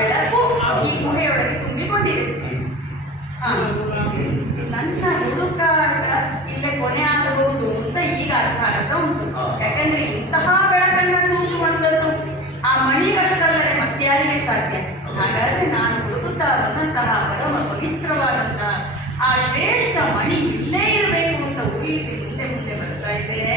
ಬೆಳಕು ಈ ಗುಹೆಯೊಳಗೆ ತುಂಬಿಕೊಂಡಿದೆ. ನನ್ನ ಹುಡುಕ ಇಲ್ಲೇ ಕೊನೆ ಆಗಬಹುದು ಅಂತ ಈಗ ಅರ್ಥ ಆಗ್ತಾ ಉಂಟು. ಯಾಕಂದ್ರೆ ಇಂತಹ ಬೆಳಕನ್ನ ಸೂಸುವಂತದ್ದು ಆ ಮಣಿಗಷ್ಟಲ್ಲದೆ ಮತ್ತೆ ಯಾರಿಗೆ ಸಾಧ್ಯ ಹಾಗಾದ್ರೆ ನಾನು ಹುಡುಕುತ್ತಾ ಬಂದಂತಹ ಪರಮ ಪವಿತ್ರವಾದಂತಹ ಆ ಶ್ರೇಷ್ಠ ಮಣಿ ಇಲ್ಲೇ ಇರಬೇಕು ಅಂತ ಊಹಿಸಿ ಮುಂದೆ ಮುಂದೆ ಬರ್ತಾ ಇದ್ದೇನೆ.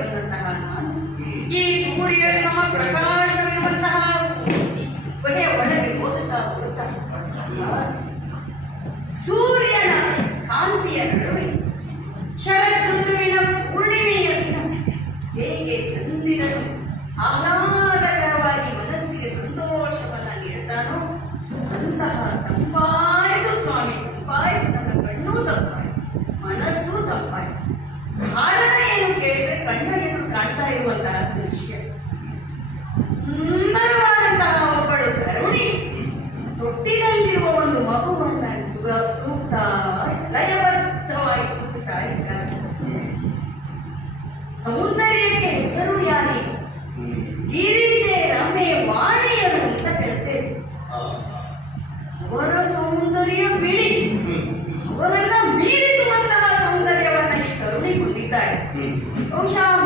ಬಂದಂತಹ ಈ ಸೂರ್ಯ ಸಮ ಪ್ರಕಾಶವಿರುವಂತಹ ಗುಹೆಯ ಒಳಗೆ ಹೋಗುತ್ತಾ ಹೋಗುತ್ತಾ ಸೂರ್ಯನ ಕಾಂತಿಯ ನಡುವೆ ಶರದೃತುವಿನ ಪೂರ್ಣಿಮೆಯ ದಿನ. ಹೇಗೆ ಚಂದಿರನು ಆಹ್ಲಾದಕರವಾಗಿ ಮನಸ್ಸಿಗೆ ಸಂತೋಷವನ್ನ ನೀಡುತ್ತಾನೋ ಅಂತಹ ತಂಪಾಯಿತು ಸ್ವಾಮಿ ತಂಪಾಯಿತು ನನ್ನ ಕಣ್ಣೂ ತಂಪಾಯಿತು. ಕಣ್ಣಲ್ಲಿ ಕಾಣ್ತಾ ಇರುವಂತಹ ದೃಶ್ಯ. ಸುಂದರವಾದಂತಹ ಒಬ್ಬಳು ತರುಣಿ ತೊಟ್ಟಿನಲ್ಲಿರುವ ಒಂದು ಮಗುವನ್ನ ತೂಗ, ತೂಗ್ತಾ, ಲಯಬದ್ಧವಾಗಿ ತೂಗ್ತಾ ಸೌಂದರ್ಯಕ್ಕೆ ಹೆಸರು ಯಾರಿ? ಗಿರಿಜೆ ರಮೆ ವಾಣಿಯರು ಅಂತ ಹೇಳ್ತೇವೆ. ಅವರ ಸೌಂದರ್ಯ ಬಿಳಿ. ಅವರನ್ನ 오션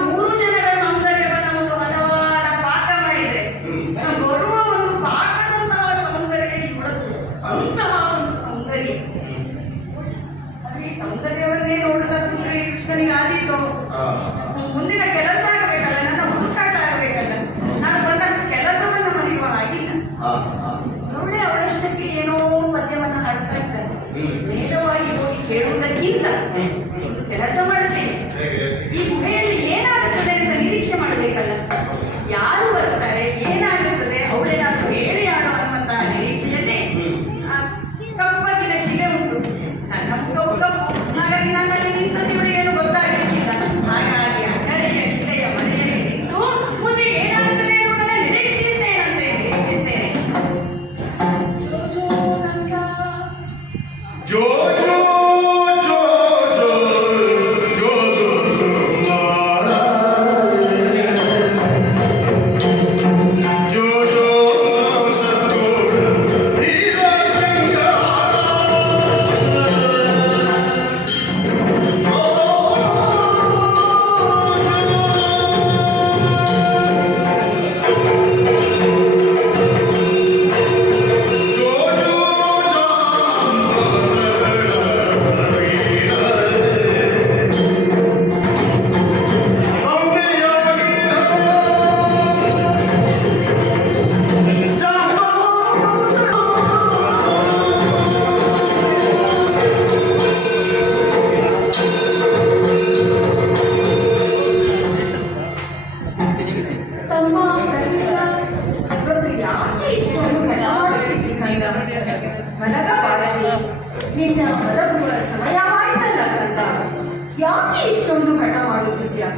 ಎಷ್ಟೊಂದು ಹಣ ಮಾಡುತ್ತಿದ್ಯಾ?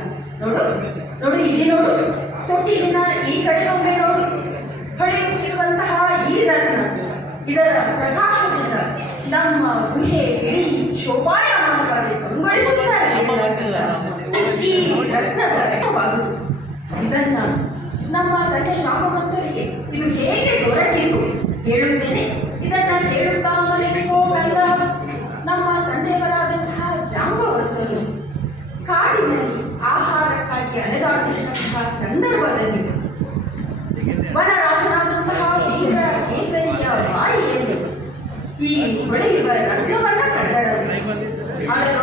ನೋಡು ನೋಡು ಇಲ್ಲಿ ನೋಡು. ತೊಟ್ಟಿಲಿನ ಈ ಕಡೆ ಒಮ್ಮೆ ನೋಡು. ಹೊಳೆಯುತ್ತಿರುವಂತಹ ಈ ರತ್ನ ಇದರ ಪ್ರಕಾಶದಿಂದ ನಮ್ಮ ಗುಹೆ ಇಡೀ ಶೋಭಾಯಮಾನವಾಗಿ ಕಂಗೊಳಿಸುತ್ತಾರೆ. ಈ ರತ್ನದ ಇದನ್ನ ನಮ್ಮ ತಂದೆ ಶಾಪವನ್ನು ಎಂಬ ಸಂದರ್ಭದಲ್ಲಿ ವನರಾಜನಾದಂತಹ ವೀರ ಕೇಸರಿಯ ಬಾಯಿಯಲ್ಲಿ ಈ ಹೊಳೆಯುವ ರಕ್ತವನ್ನ ಕಂಡರು ಅದನ್ನು